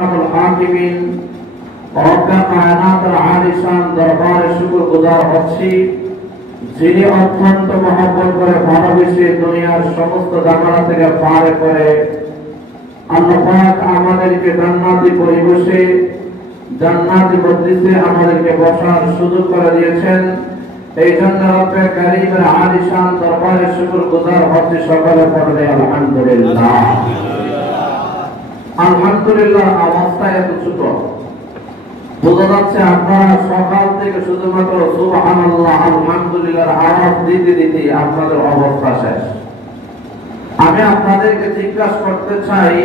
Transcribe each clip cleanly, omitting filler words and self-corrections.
হাকিমিন রব্বে কায়নাতের আলিশান দরবারে শুকরগুজার হচ্ছি, যিনি অত্যন্ত মহব্বত করে ভালোবেসে দুনিয়ার সমস্ত ঝামেলা থেকে পার করে আল্লাহ পাক আমাদেরকে জান্নাতি পরিবেশে জান্নাতি মজলিসে আমাদেরকে বসার সুযোগ করে দিয়েছেন। এই জন্য রব্বে কারীমের আলিশান দরবারে শুকরগুজার হচ্ছি। সকলে পড়ে আলহামদুলিল্লাহ। আলহামদুলিল্লাহ অবস্থা এত ছোট, বোঝা যাচ্ছে আপনারা সকাল থেকে শুধুমাত্র সুবহানাল্লাহ আলহামদুলিল্লাহ আওয়াজ দিতে দিতে আপনাদের অবস্থা শেষ। আমি আপনাদেরকে জিজ্ঞাসা করতে চাই,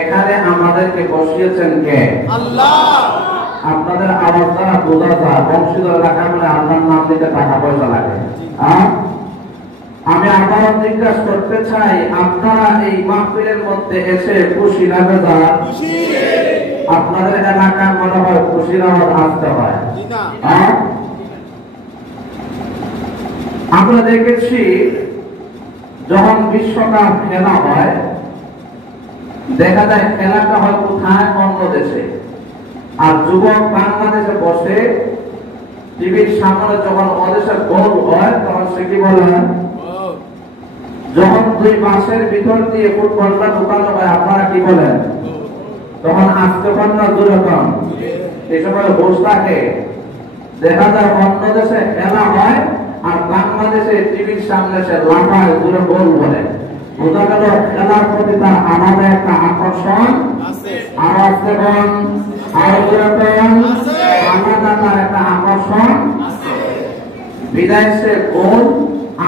এখানে আমাদেরকে বসিয়েছেন কে? আল্লাহ। আপনাদের আওয়াজ দ্বারা বোঝা যায় বংশীধর এলাকা বলে আল্লাহর নাম দিতে টাকা পয়সা লাগে। আমি আবার জিজ্ঞাসা করতে চাই, আপনারা এই মাহফিলের মধ্যে এসে খুশি না বেজার? আপনাদের এলাকার মনে হয় খুশির আওয়াজ আসতে হয়। আমরা দেখেছি যখন বিশ্বকাপ খেলা হয়, দেখা যায় খেলাটা হয় কোথায়? অন্য দেশে। আর যুবক বাংলাদেশে বসে টিভির সামনে যখন ওদেশের গোল হয় তখন সে কি বলে? যখন দুই মাসের ভিতর দিয়ে ফুটবলটা ঢুকানো হয় আপনারা কি বলেন? তখন আসতে পান না জোরে পান? এই সময় বসে থাকে। দেখা যায় অন্য দেশে খেলা হয় আর বাংলাদেশে টিভির সামনে সে লাফায় জোরে গোল বলে। বোঝা গেল খেলার প্রতি তার আলাদা একটা আকর্ষণ আছে। আওয়াজ দেবেন আরো জোরে পান, আলাদা তার একটা আকর্ষণ আছে। বিদায় সে গোল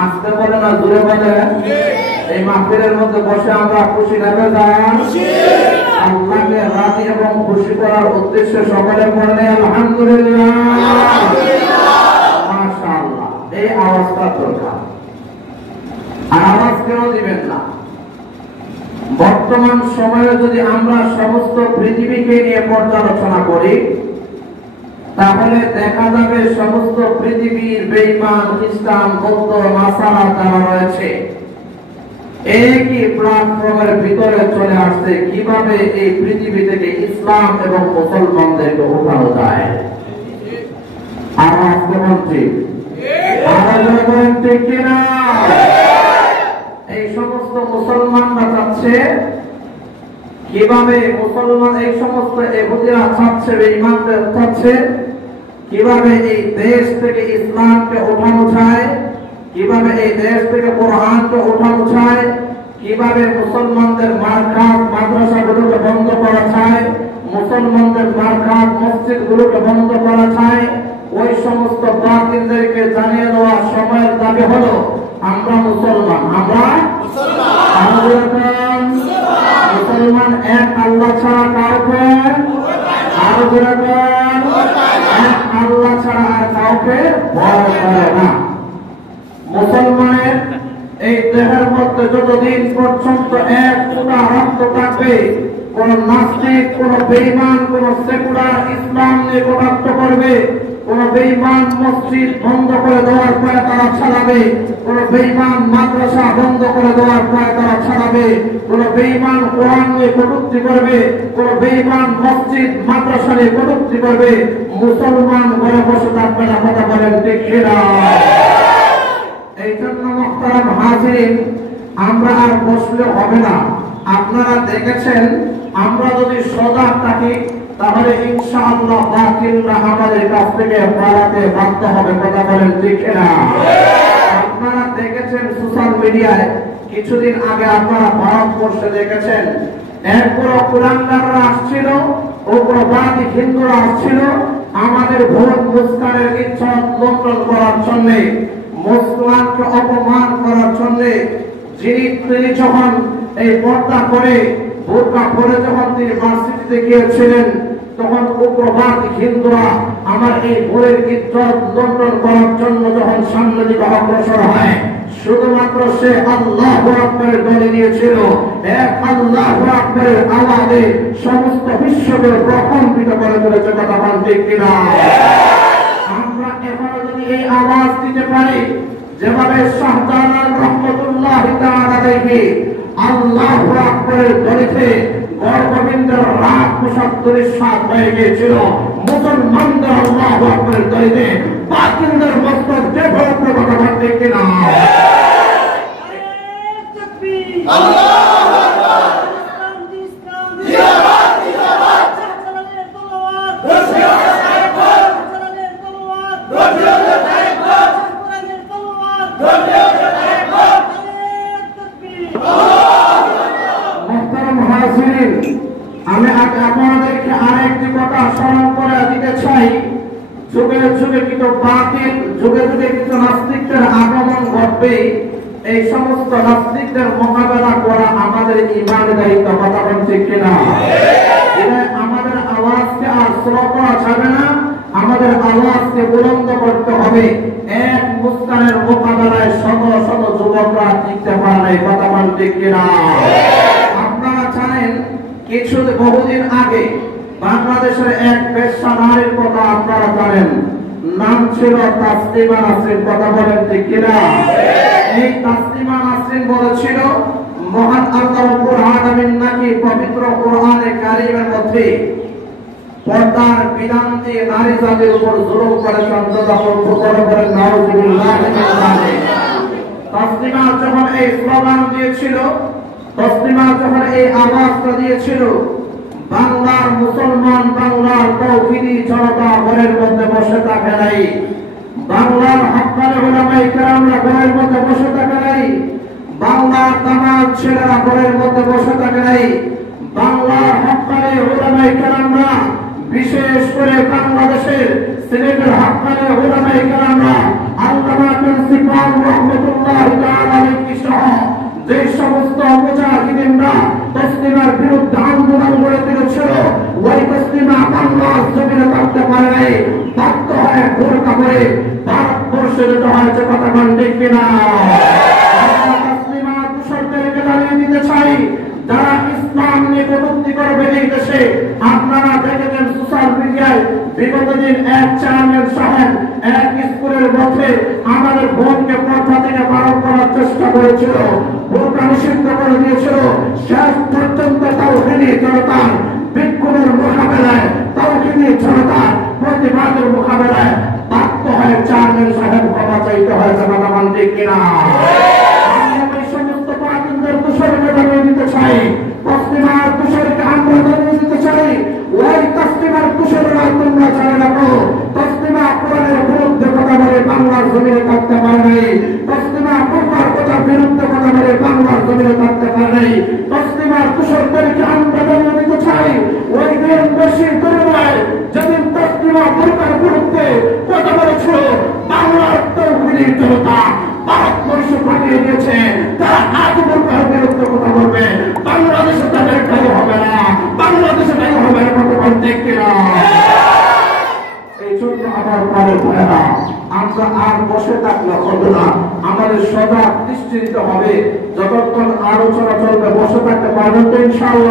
আসতে বলে না জোরে বলে? এই মাহফিলের মধ্যে বসে আমরা খুশি না বেজার? আল্লাহকে রাজি এবং খুশি করার উদ্দেশ্যে সকলে পড়লে আলহামদুলিল্লাহ, মাশাআল্লাহ। এই আওয়াজটা দরকার। আর আওয়াজ কেন দিবেন না? বর্তমান সময়ে যদি আমরা সমস্ত পৃথিবীকে নিয়ে পর্যালোচনা করি তাহলে দেখা যাবে সমস্ত পৃথিবীর বেঈমান খ্রিস্টান বৌদ্ধ নাসারা যারা রয়েছে একই প্ল্যাটফর্মের ভিতরে চলে আসছে কিভাবে এই পৃথিবী থেকে ইসলাম এবং মুসলমানদেরকে উঠানো যায়। আওয়াজ কেমন ঠিক? ঠিক কিনা? এই সমস্ত মুসলমানরা চাচ্ছে কিভাবে মুসলমান, এই সমস্ত ইহুদিরা চাচ্ছে, বেঈমানদের চাচ্ছে কিভাবে এই দেশ থেকে ইসলামকে ওঠানো যায়, কিভাবে এই দেশ থেকে কোরআনকে ওঠানো যায়, কিভাবে মুসলমানদের মারকাজ মাদ্রাসাগুলোকে বন্ধ করা যায়, মুসলমানদের মারকাজ মসজিদগুলোকে বন্ধ করা যায়। ওই সমস্ত বাতিলদেরকে জানিয়ে দেওয়ার সময়ের দাবি হলো আমরা মুসলমান, আমরা মুসলমান, এক আল্লাহ ছাড়া কাউকে, আরো এক আল্লাহ ছাড়া আর কাউকে ভয় করে না। মুসলমানের এই দেহের মধ্যে যতদিন পর্যন্ত এক ফোঁটা রক্ত থাকবে, কোন নাস্তিক, কোন বেঈমান, কোন সেকুলার ইসলাম নিয়ে কটাক্ষ করবে, কোন বেঈমান মসজিদ বন্ধ করে দেওয়ার পরে তারা ছাড়াবে, কোন বেঈমান মাদ্রাসা বন্ধ করে দেওয়ার পরে তারা ছাড়াবে, কোন বেঈমান কোরআন নিয়ে কটূক্তি করবে, কোন বেঈমান মসজিদ মাদ্রাসা নিয়ে কটূক্তি করবে, মুসলমান ঘরে বসে থাকবে না। কথা বলেন ঠিক কিনা? এই জন্য মুহতারাম হাজিরিন, আমরা আর বসলে হবে না। আপনারা দেখেছেন আমরা যদি সজাগ থাকি তাহলে ইনশাআল্লাহ বাতিলরা আমাদের কাছ থেকে পালাতে বাধ্য হবে। কথা বলেন ঠিক কিনা? আপনারা দেখেছেন সোশ্যাল মিডিয়ায় কিছুদিন আগে, আপনারা ভারতবর্ষে দেখেছেন এরপর কুলাঙ্গাররা আসছিল, উগ্রবাদী হিন্দুরা আসছিল আমাদের ভোট মুসকানের ইজ্জত লুণ্ঠন করার জন্য, মুসলমানকে অপমান করার জন্য। তিনি যখন এই পর্দা করে বোরকা পরে যখন তিনি ভার্সিটিতে গিয়েছিলেন তখন উগ্রবাদী হিন্দুরা আমার এই ভোরের ইজ্জত লুণ্ঠন করার জন্য যখন সামনে দিকে অগ্রসর হয়, শুধুমাত্র সে আল্লাহু আকবারের ধ্বনি দিয়েছিল। এক আল্লাহু আকবারের আওয়াজে সমস্ত বিশ্বকে প্রকম্পিত করে তুলেছে। কথা বলেন ঠিক কিনা? আমরা এখনো যদি এই আওয়াজ দিতে পারি যেভাবে শাহজালাল রহমাতুল্লাহ তাআলা আলাইহি আল্লাহু আকবারের ধ্বনিতে গর্ববিন্দের রাত ৭৫ হয়ে গিয়েছিল। মুসলমানদের আল্লাহু আকবার কইতে বাতিলদের মস্তক ডেভেলপ কথা বলতে কিনা আল্লাহু আকবার ইসলাম জিন্দাবাদ জিন্দাবাদ চাচালের তলোয়ার রশিদের তাকবীর চাচালের তলোয়ার রশিদের তাকবীর কোরআনের তলোয়ার রশিদের তাকবীর তাকবীর মুহতারাম হাজিরিন, আমি আপনাদেরকে আরেকটি কথা স্মরণ করে দিতে চাই। যুগে যুগে কিন্তু বাতিল, যুগে যুগে কিন্তু নাস্তিকদের আগমন ঘটবে। এই সমস্ত নাস্তিকদের মোকাবেলা করা আমাদের ইমানের দায়িত্ব। কথা বলছে কিনা? আমাদের আওয়াজকে আর স্লো করা যাবে না, আমাদের আওয়াজকে বুলন্দ করতে হবে। এক মুস্কানের মোকাবেলায় শত শত যুবকরা টিকতে পারে না। কথা বলছে কিনা? আপনারা জানেন বহুদিন আগে বাংলাদেশের এক বেশ্যা নারীর কথা আপনারা জানেন, নাম ছিল তাসলিমা নাসরিন। কথা বলেন ঠিক কিনা? এই তাসলিমা নাসরিন বলেছিল মহান আল্লাহ রাব্বুল আলামিন নাকি পবিত্র কোরআনে কারীমের মধ্যে পর্দার বিধান দিয়ে নারী জাতির উপর জুলুম করেছেন। তাসলিমা যখন এই স্লোগান দিয়েছিল, তাসলিমা যখন এই আওয়াজটা দিয়েছিল, বাংলার মুসলমান, বাংলার তৌহিদি জনতা ঘরের মধ্যে বসে থাকে নাই। বাংলার হক্কানি উলামায়ে কেরামরা ঘরের মধ্যে বসে থাকে নাই। বাংলার তামাম ছেলেরা ঘরের মধ্যে বসে থাকে নাই। বাংলার হক্কানি উলামায়ে কেরামরা, বিশেষ করে বাংলাদেশের সিলেটের হক্কানি উলামায়ে কেরামরা আল্লামা প্রিন্সিপাল রাহমাতুল্লাহি তাআলা আলাইহি সহ যে সমস্ত মুজাহিদিনরা তাসলিমার বিরুদ্ধে আন্দোলন গড়ে তুলেছিল, ওই তাসলিমা বাংলার জমিনে থাকতে পারে নাই। বাধ্য হয়ে বোরকা পরে ভারতবর্ষে যেতে হয়েছে। কথা বলেন ঠিক কিনা? তাসলিমা তুষারদেরকে জানিয়ে দিতে চাই, যারা ইসলাম নিয়ে কটূক্তি করবে এই দেশে, আপনারা দেখেছেন সোশ্যাল মিডিয়ায় বিগত দিন এক চেয়ারম্যান সাহেব এক স্কুলের মধ্যে আমাদের বোনকে পর্দা থেকে বারণ করার চেষ্টা করেছিল, বোরকা নিষিদ্ধ করে দিয়েছিল। শেষ পর্যন্ত তাওহীদি জনতার বিক্ষোভের মোকাবেলায়, তাওহীদি জনতার প্রতিবাদের মোকাবেলায় বাধ্য হয়ে চেয়ারম্যান সাহেব ক্ষমা চাইতে হয়েছে। কথা বলেন ঠিক কিনা? এই সমস্ত বাতিলদের তুষারকে জানিয়ে দিতে চাই, তাসলিমার তুষারকে আমরা জানিয়ে দিতে চাই, ওই তাসলিমার তুষাররা তোমরা জানে রাখো, তাসলিমা কোরআনের বিরুদ্ধে কথা বলে বাংলার জমিনে থাকতে পারে নাই। তাসলিমা বোরকার কথার বিরুদ্ধে কথা বলে বাংলার জমিনে থাকতে পারে নাই। তাসলিমার তুষারদেরকে আমরা জানিয়ে দিতে চাই, ওই দিন বেশি দূরে নয় যেদিন তাসলিমা বোরকার বিরুদ্ধে কথা বলেছিল, বাংলার তৌহিদি জনতা ভারতবর্ষ পাঠিয়ে দিয়েছে। তারা আজ বোরকার বিরুদ্ধে কথা বলবে, বাংলাদেশে তাদের ঠাই হবে না, বাংলাদেশে ঠাই হবে না। কথা বলতে কিনা? এই জন্য আমার পরে ভাইরা, আমরা আর বসে থাকলে হবে না, আমাদের সজাগ দৃষ্টি দিতে হবে। যতক্ষণ আলোচনা চলবে বসে থাকতে পারবেন তো ইনশাআল্লাহ?